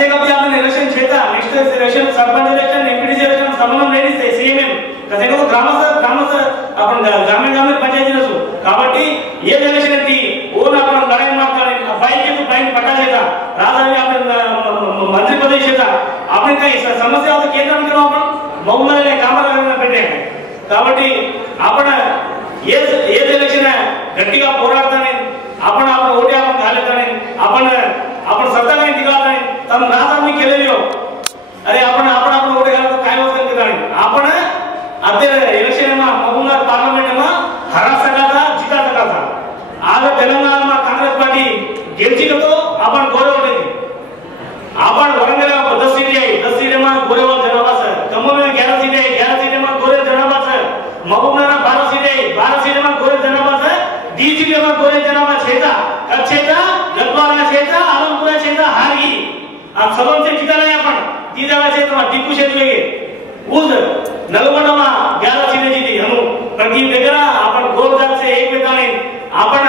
प्रत्येक अभी आपने इलेक्शन छेता next election sarpanch election MPDC election संबंधం లేని सीएमएम कसेको ग्राम अपन ग्रामीण ग्रामीण पंचायती नसु కాబట్టి ఏ ఎలక్షన్ ఎత్తి ఓన్ अपन लड़ाई मारताने फाइल के तो फाइल पटा लेता राजधानी अपन मंत्री प्रदेश చేత आपने का समस्या तो केंद्र में करो अपन बहुमूल्य कामगाराలను పెట్టండి కాబట్టి आपण ఏ ఎలక్షన్ గట్టిగా పోరాడతానే आपण ఓటే आपण घालताने आपण सत्ता में दिखाताने तम राजधानी केले लियो अरे आपण ओटे घालतो काय होतं ते काय आपण अद्य इलेक्शन में महुनार पार्लिमेंट में हरा सका था जीता सका था आज तेलंगाना में कांग्रेस पार्टी गेलची तो आपण गोरे होते आपण वरंगल में 10 सीट में गोरे वाल जनाबा सर खम्मम में 11 सीट में गोरे जनाबा सर महुनार 12 सीट में गोरे जनाबा सर डीजीपी में गोरे जनाबा छेता कच्छेता गद्वाला छेता आलमपुरा छेता हारी हम सबन से जीता नहीं अपन जीता छेता टिप्पू शेट्टी उस नलगोंडा में 11 सीटें जीती हम प्रति దగ్గర अपन गोल जात से एक वेताने अपन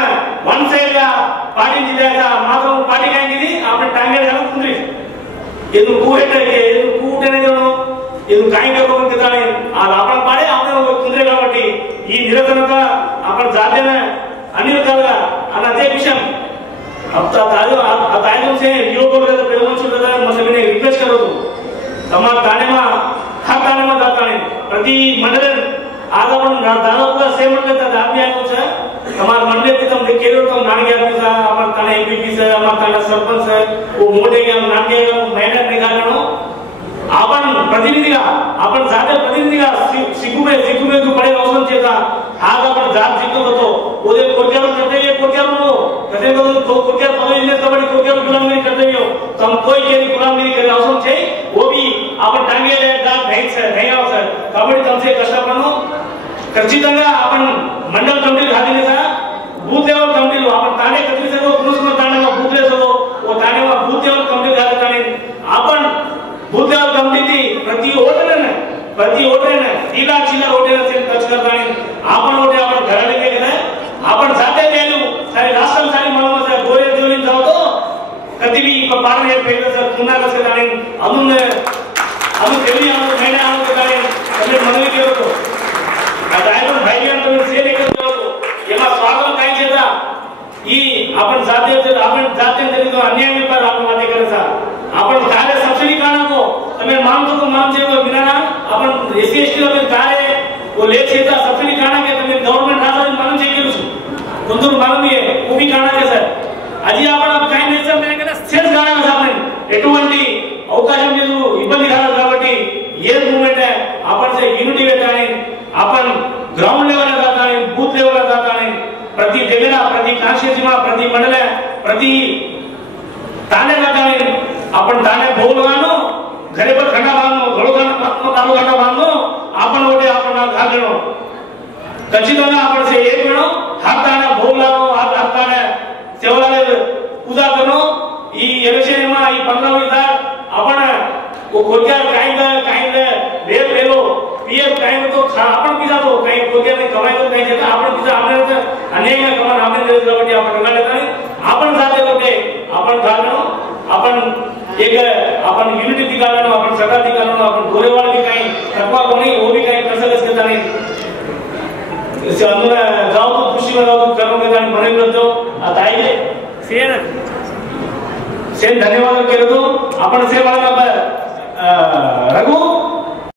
वन साइड का पार्टी जीता मात्र पार्टी का गिरी अपन टांगेल का कुंद्री ये तो कूटे ने जोनो ये तो काई का कोन किताने आ अपन पाड़े आपने कुंद्रे కాబట్టి ఈ నిరసనత अपन जाते ने అన్ని రకాలుగా అన్న అదే విషయం अब तायम से योग वगैरह प्रयोजन से बता मतलब मैंने रिक्वेस्ट करो तो तमाम थाने में हर थाने में जाता है प्रति मंडल आधा अपन दादा का सेम मंडल का दादी आए कुछ है हमारे मंडल के तुम देखे हो तो नानगे आदमी सा हमारे थाने एमपीपी से हमारे थाने सरपंच है वो मोटे के हम नानगे का मेहनत निकालना अपन प्रतिनिधि का अपन जाते प्रतिनिधि का सिक्कू में जो बड़े अवसर चेता आज अपन जात जितो तो वो दे कोर्केर करते हैं कोर्केर नो कहते हैं तो कोर्केर पदवी ले तबड़ी कोर्केर गुलामगिरी करते हो तो हम कोई के गुलामगिरी करे अवसर छे वो भी अपन टांगे ले दात भेंस है नहीं अवसर कबड्डी तुमसे कष्टपडनो ఖచ్చితంగా अपन मंडल कमिटी हाथी सा बूथ लेवल कमिटी अपन ताने कतरी से को पुरुष में ताने में बूथ ले सो वो ताने में बूथ लेवल कमिटी हाथी ताने अपन बूथ लेवल कमिटी प्रति वोटर ने तीला चिल्ला वोटर से टच करता है अपन वोटे अपन घर लेके गए अपन जाते लेलू सारे राष्ट्र सारी मालूम है गोरे जोलिन जाओ तो कभी भी पार में फेल से खुना का से ताने अनु केली अनु मैंने अनु के ताने अरे मनवी के तो आदायन भाई तो से लेकर जाओ तो ये मा स्वागत काई చేता ఈ अपन जाते तो अन्याय में पर अपन बातें करे सा अपन कार्य सब्सिडी काना को तमे मांगतो तो मांग छे बिना ना अपन एससी एसटी वाले कार्य वो ले छेता सब्सिडी काना के तमे गवर्नमेंट राजा मांग छे के छु कुंदूर मालूम है वो भी काना के सर अजी आपण अब काई नहीं सर मैंने कहना सेल्स गाना का सामने ఎటువంటి అవకాశం లేదు ఇబ్బంది కాదు కాబట్టి ये मूवमेंट है अपन से यूनिटी वेताने अपन ग्राउंड लेवल जाता है बूथ लेवल जाता है प्रति जगह प्रति कांस्टिट्यूंसी में प्रति मंडल प्रति ताने जाता है अपन ताने बोलगानो घरे पर खंडा बांधनो घोड़गानो कालो खंडा बांधनो अपन ओटे अपन घालनो ఖచ్చితంగా अपन से एक वेणो हर ताने बोलगानो हर ताने सेवलाले पूजा करनो ఈ ఎలక్షన్ में ఈ 15 मिनट अपन वो कोर्केर काइंड वेर लेलो पीएम काइंड तो अपन पिजा तो कहीं कोर्केर ने कमाई तो कहीं देता अपन पिजा हमने अनेक में कमान हमने दे కాబట్టి अपन लगा लेता है अपन साथे होते अपन गानो अपन एक अपन यूनिटी दिखाना अपन सत्ता दिखाना अपन गोरेवाल भी कहीं तकवा को नहीं वो भी कहीं कसरत करता नहीं इसे अंदर जाओ तो खुशी में जाओ तो करोगे तो मने करतो आताइले सेन धन्यवाद केलो तो अपन सेवा रघु